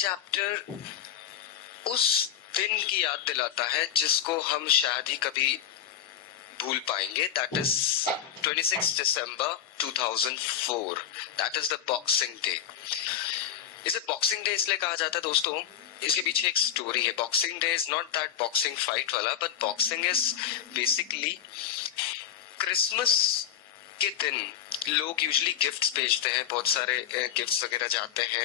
Chapter उस दिन की याद दिलाता है जिसको हम शायद ही कभी भूल पाएंगे. That is 26 December 2004. That is the boxing day. इसे बॉक्सिंग डे इसलिए कहा जाता है दोस्तों, इसके पीछे एक स्टोरी है. Boxing day is not that boxing fight वाला, but boxing is basically Christmas के दिन लोग यूजुअली गिफ्ट्स भेजते हैं, बहुत सारे गिफ्ट्स वगैरह जाते हैं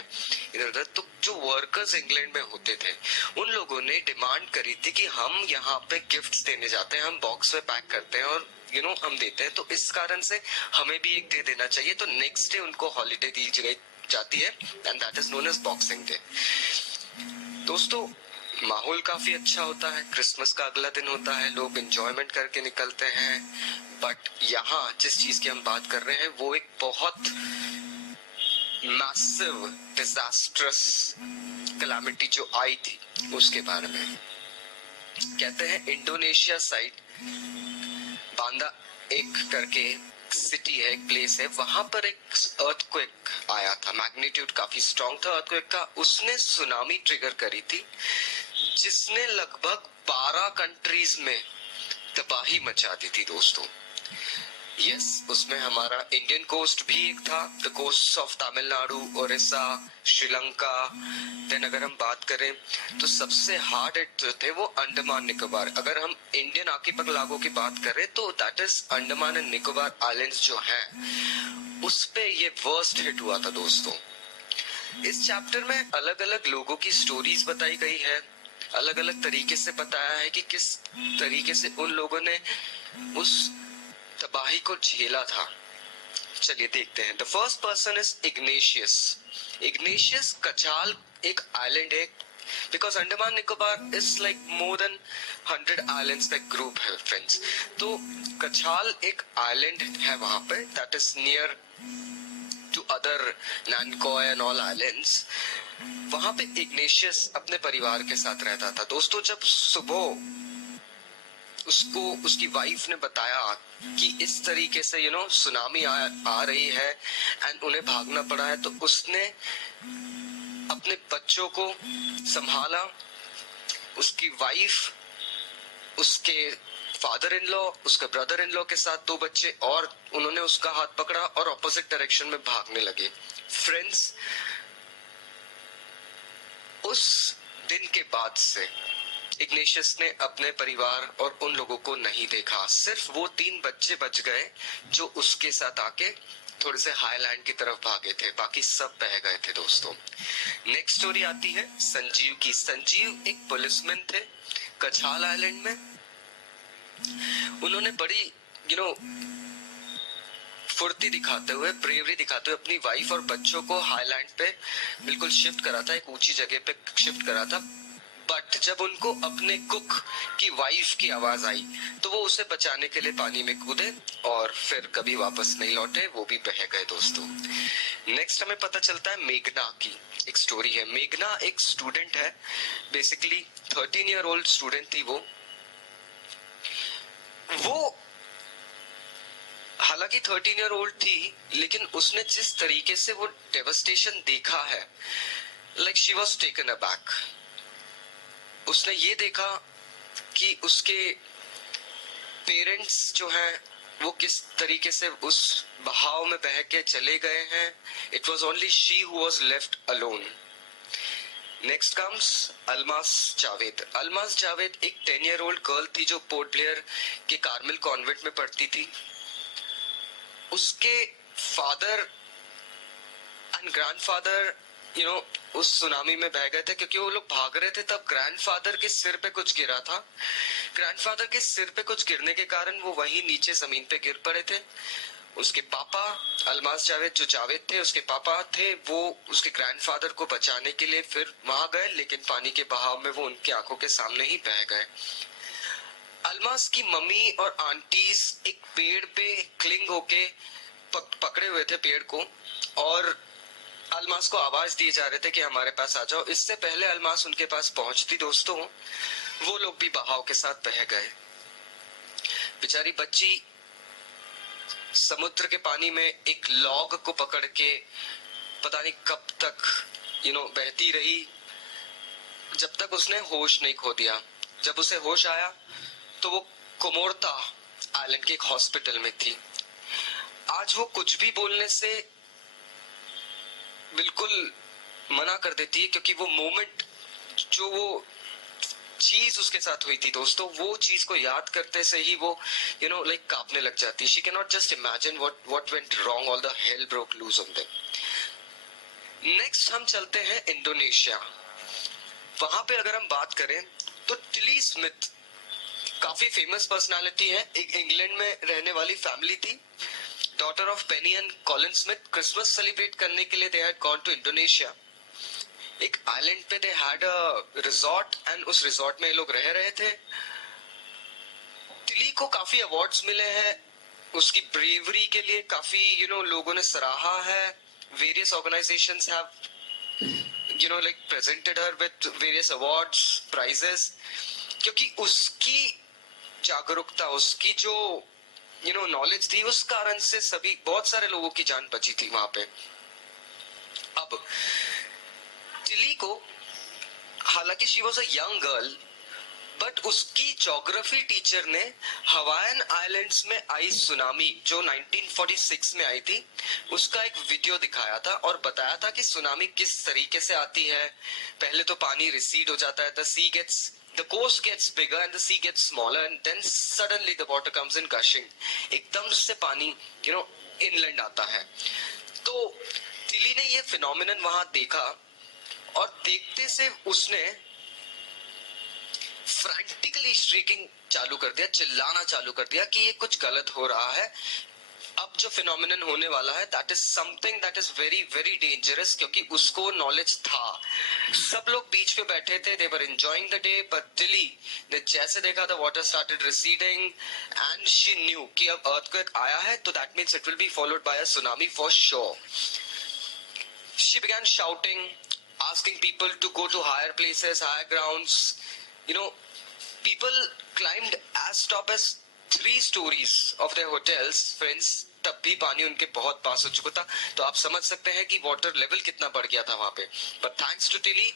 इधर उधर. तो जो वर्कर्स इंग्लैंड में होते थे उन लोगों ने डिमांड करी थी कि हम यहाँ पे गिफ्ट्स देने जाते हैं, हम बॉक्स में पैक करते हैं और हम देते हैं, तो इस कारण से हमें भी एक दे देना चाहिए. तो नेक्स्ट डे उनको हॉलीडे दी जाती है and that is known as Boxing Day. दोस्तों माहौल काफी अच्छा होता है, क्रिसमस का अगला दिन होता है, लोग एंजॉयमेंट करके निकलते हैं. बट यहाँ जिस चीज की हम बात कर रहे हैं वो एक बहुत मैसिव डिजास्ट्रस कैलामिटी जो आई थी उसके बारे में. कहते हैं इंडोनेशिया साइड बांदा एक करके सिटी है, एक प्लेस है, वहां पर एक अर्थक्वेक आया था. मैग्नीट्यूड काफी स्ट्रॉन्ग था अर्थक्वेक का. उसने सुनामी ट्रिगर करी थी जिसने लगभग 12 कंट्रीज में तबाही मचा दी थी दोस्तों. यस, उसमें हमारा इंडियन कोस्ट भी एक था, the coast of Tamil Nadu, Odisha, Sri Lanka. Then अगर हम बात करें तो सबसे हार्ड हिट जो थे वो अंडमान निकोबार. अगर हम इंडियन आर्किपेलागो की बात करें तो that is Andaman and Nicobar islands जो हैं उस पे ये वर्स्ट हिट हुआ था दोस्तों. इस चैप्टर में अलग अलग लोगों की स्टोरीज बताई गई है, अलग अलग तरीके से बताया है कि किस तरीके से उन लोगों ने उस तबाही को झेला था. चलिए देखते हैं. The first person is Ignatius. Ignatius Katchal एक आइलैंड है, because Andaman Nicobar is like more than 100 islands का ग्रुप है फ्रेंड्स. तो कचाल एक आइलैंड है वहां पे, that is near to other Nancowry and all islands. वहां पे इग्नेशियस अपने परिवार के साथ रहता था. दोस्तों जब सुबह उसको उसकी वाइफ ने बताया कि इस तरीके से सुनामी आ रही है एंड उन्हें भागना पड़ा है, तो उसने अपने बच्चों को संभाला. उसकी वाइफ, उसके फादर इन लॉ, उसके ब्रदर इन लॉ के साथ 2 बच्चे, और उन्होंने उसका हाथ पकड़ा और ऑपोजिट डायरेक्शन में भागने लगे. फ्रेंड्स उस दिन के बाद से इग्नेशियस ने अपने परिवार और उन लोगों को नहीं देखा. सिर्फ वो 3 बच्चे बच गए जो उसके साथ आके थोड़े से हाईलैंड की तरफ भागे थे, बाकी सब बह गए थे दोस्तों. नेक्स्ट स्टोरी आती है संजीव की. संजीव एक पुलिसमैन थे कछाल आइलैंड में. उन्होंने बड़ी फुर्ती दिखाते हुए, ब्रेवरी दिखाते हुए अपनी वाइफ और बच्चों को हाईलैंड पे बिल्कुल शिफ्ट करा था, एक ऊंची जगह पे शिफ्ट करा था. बट जब उनको अपने कुक की वाइफ की आवाज आई तो वो उसे बचाने के लिए पानी में कूदे और फिर कभी वापस नहीं लौटे, वो भी बह गए दोस्तों. नेक्स्ट हमें पता चलता है मेघना की एक स्टोरी है. मेघना एक स्टूडेंट है, बेसिकली 13 ईयर ओल्ड स्टूडेंट थी वो. हालांकि 13 ईयर ओल्ड थी, लेकिन उसने जिस तरीके से वो डेवस्टेशन देखा है, like she was taken aback. उसने ये देखा कि उसके पेरेंट्स जो हैं वो किस तरीके से उस बहाव में बह के चले गए हैं. It was only she who was left alone. Next comes Almas Javed. Almas Javed एक 10 ईयर ओल्ड गर्ल थी जो पोर्ट ब्लेयर के कार्मेल कॉन्वेंट में पढ़ती थी. उसके फादर एंड ग्रैंडफादर उस सुनामी में बह गए थे, क्योंकि वो लोग भाग रहे थे. तब ग्रैंडफादर के सिर पे कुछ गिरा था. ग्रैंडफादर के सिर पे कुछ गिरने के कारण वो वहीं नीचे जमीन पे गिर पड़े थे. उसके पापा अलमास जावेद जो जावेद थे, उसके पापा थे, वो उसके ग्रैंडफादर को बचाने के लिए फिर वहां गए, लेकिन पानी के बहाव में वो उनकी आंखों के सामने ही बह गए. अलमास की मम्मी और आंटीज एक पेड़ पे क्लिंग होके पकड़े हुए थे पेड़ को, और अलमास को आवाज दिए जा रहे थे कि हमारे पास आ जाओ. इससे पहले अलमास उनके पास पहुंचती दोस्तों, वो लोग भी बहाव के साथ बह गए. बेचारी बच्ची समुद्र के पानी में एक लॉग को पकड़ के पता नहीं कब तक बहती रही. जब तक उसने होश नहीं खो दिया। जब उसे होश आया तो वो कोमोर्ता आइलैंड के एक हॉस्पिटल में थी। आज वो कुछ भी बोलने से बिल्कुल मना कर देती है, क्योंकि वो मोमेंट, जो वो चीज उसके साथ हुई थी दोस्तों, वो चीज को याद करते से ही वो लाइक कांपने लग जाती है। She can not just imagine what went wrong, all the hell broke lose on them. Next हम चलते हैं इंडोनेशिया। वहां पे अगर हम बात करें तो टिली स्मिथ काफी फेमस पर्सनालिटी है। एक इंग्लैंड में रहने वाली फैमिली थी, daughter of Penny and Colin Smith. Christmas celebrate करने के लिए they had gone to Indonesia. एक आइलैंड पे they had a resort and उस रिजॉर्ट में ये लोग रह रहे थे। टिली को काफी अवार्ड्स मिले हैं उसकी ब्रेवरी के लिए, काफी लोगों ने सराहा है। Various organisations have like presented her with various awards, prizes, क्योंकि उसकी जागरूकता, उसकी जो नॉलेज थी, उस कारण से सभी बहुत सारे लोगों की जान बची थी वहां पे। अब टिली को, हालांकि she was a young girl, but उसकी ज्योग्राफी टीचर ने हवाईन आइलैंड्स में आई सुनामी जो 1946 में आई थी, उसका एक वीडियो दिखाया था और बताया था कि सुनामी किस तरीके से आती है। पहले तो पानी रिसीड हो जाता है, the coast gets bigger and the sea gets smaller, and then suddenly the water comes in gushing. एकदम से पानी इनलैंड आता है। तो टिली ने ये फिनोमिनन वहां देखा और देखते से उसने फ्रैंटिकली स्ट्रीकिंग चालू कर दिया, चिल्लाना चालू कर दिया कि ये कुछ गलत हो रहा है। अब जो फिनोमिनन होने वाला है, that is something that is very very dangerous, क्योंकि उसको नॉलेज था। सब लोग बीच पे बैठे थे, they were enjoying the day, but Tilly ने जैसे देखा the water started receding and she knew कि अब अर्थक्वेक आया है, तो that means it will be followed by a tsunami for sure. She began shouting, asking people to go to higher places, higher grounds. People climbed as top as 3 stories of their hotels, friends. तब भी पानी उनके बहुत पास हो चुका था, तो आप समझ सकते हैं कि वाटर लेवल कितना बढ़ गया था वहां पे। बट थैंक्स टू टिली,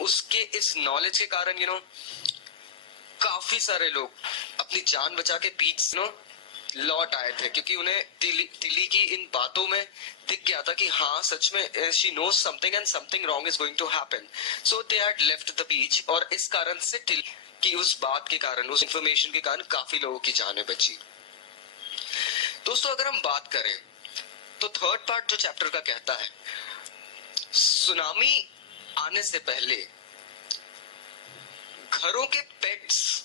उसके इस नॉलेज के कारण काफी सारे लोग अपनी जान बचा के बीच लौट आए थे, क्योंकि उन्हें टिली की इन बातों में दिख गया था कि हाँ सच में she knows something and something wrong is going to happen. So they had left the beach, और इस कारण से टिली की उस बात के कारण, उस इंफॉर्मेशन के कारण काफी लोगों की जानें बची। दोस्तों अगर हम बात करें तो थर्ड पार्ट जो चैप्टर का कहता है, सुनामी आने से पहले घरों के पेट्स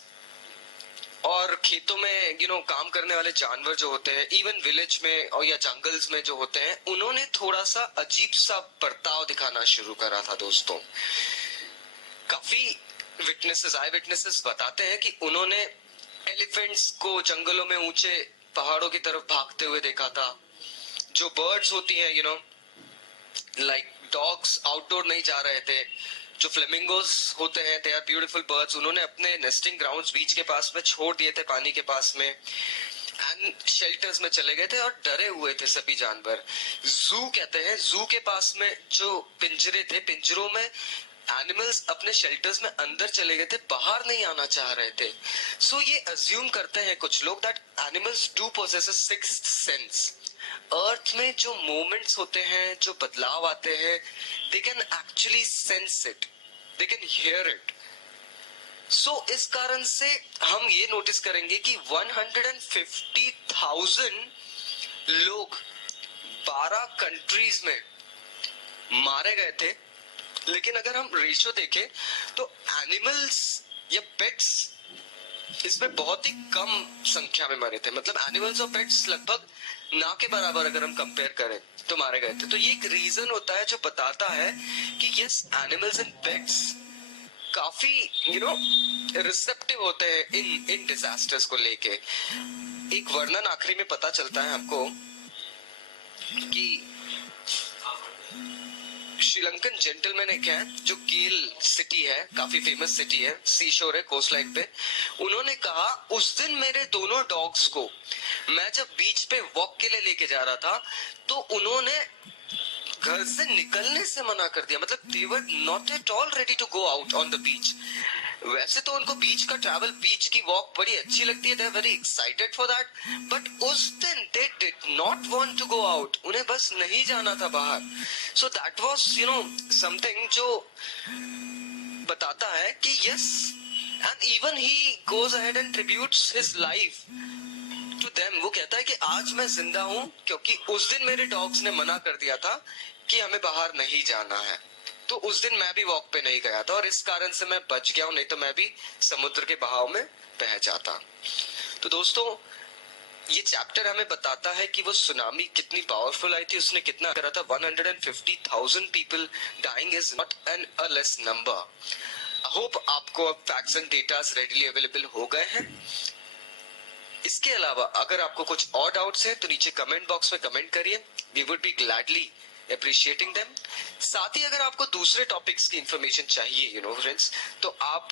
और खेतों में काम करने वाले जानवर जो होते हैं, इवन विलेज में और या जंगल्स में जो होते हैं, उन्होंने थोड़ा सा अजीब सा बर्ताव दिखाना शुरू करा था दोस्तों। काफी आई विटनेसेस बताते हैं कि उन्होंने एलिफेंट्स को जंगलों में ऊंचे पहाड़ों की तरफ भागते हुए देखा था। जो बर्ड्स होती हैं लाइक डॉग्स आउटडोर नहीं जा रहे थे। जो फ्लेमिंगोस होते हैं, दे आर ब्यूटीफुल बर्ड्स, उन्होंने अपने नेस्टिंग ग्राउंड्स बीच के पास में छोड़ दिए थे, पानी के पास में, एंड शेल्टर्स में चले गए थे और डरे हुए थे सभी जानवर। जू कहते हैं, जू के पास में जो पिंजरे थे, पिंजरों में एनिमल्स अपने शेल्टर्स में अंदर चले गए थे, बाहर नहीं आना चाह रहे थे। सो ये अज्यूम करते हैं कुछ लोग that animals do possess a sixth sense. Earth में जो मूवमेंट्स होते हैं, जो बदलाव आते हैं, they can actually sense it, they can hear it. So इस कारण से हम ये नोटिस करेंगे कि 150,000 लोग 12 कंट्रीज में मारे गए थे। लेकिन अगर हम रेशियो देखें तो एनिमल्स या पेट्स इसमें बहुत ही कम संख्या में मरे थे। मतलब एनिमल्स और पेट्स लगभग ना के बराबर अगर हम कंपेयर करें तो मारे गए थे। तो ये एक रीजन होता है जो बताता है कि यस, एनिमल्स एंड पेट्स काफी रिसेप्टिव होते हैं इन डिजास्टर्स को लेके। एक वर्णन आखिरी में पता चलता है हमको कि श्रीलंकन जेंटलमैन एक है जो कील सिटी है, काफी फेमस सिटी है, सी शोर है, कोस्ट लाइन पे। उन्होंने कहा उस दिन मेरे दोनों डॉग्स को मैं जब बीच पे वॉक के लिए लेके जा रहा था तो उन्होंने घर से निकलने से मना कर दिया, मतलब they were not at all ready to go out on the beach. वैसे तो उनको बीच का ट्रैवल, बीच की वॉक बड़ी अच्छी लगती है, they are very excited for that, but उस दिन they did not want to go out, उन्हें बस नहीं जाना था बाहर। So that was you know something जो बताता है कि yes, and even he goes ahead and tributes his life to them. वो कहता है कि आज मैं जिंदा हूं क्योंकि उस दिन मेरे डॉग्स ने मना कर दिया था कि हमें बाहर नहीं जाना है, तो उस दिन मैं भी वॉक पे नहीं गया था और इस कारण से मैं बच गया हूं, नहीं तो मैं भी समुद्र के बहाव में बह जाता। तो दोस्तों, ये चैप्टर हमें बताता है कि वो सुनामी कितनी पावरफुल आई थी, उसने कितना करा था। 150,000 people dying is not an a less number. I hope आपको अब facts and datas readily available हो गए हैं। इसके अलावा अगर आपको कुछ और डाउट्स हैं तो नीचे कमेंट बॉक्स में कमेंट करिए, we would be gladly appreciating them. साथ ही अगर आपको दूसरे टॉपिक्स की इंफॉर्मेशन चाहिए यू नो फ्रेंड्स, तो आप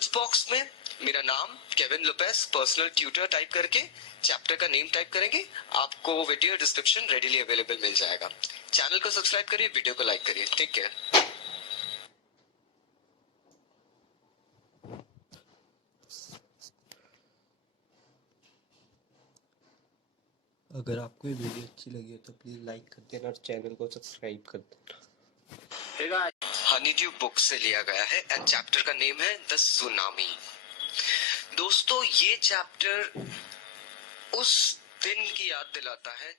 इस बॉक्स में मेरा नाम Kevin Lopes personal tutor type करके चैप्टर का नेम टाइप करेंगे, आपको वीडियो डिस्क्रिप्शन रेडिली अवेलेबल मिल जाएगा। चैनल को सब्सक्राइब करिए, वीडियो को लाइक करिए। Take care. अगर आपको ये वीडियो अच्छी लगी हो तो प्लीज़ लाइक कर देना और चैनल को सब्सक्राइब कर देना। हनीड्यू बुक से लिया गया है एंड चैप्टर का नेम है द सुनामी। दोस्तों, ये चैप्टर उस दिन की याद दिलाता है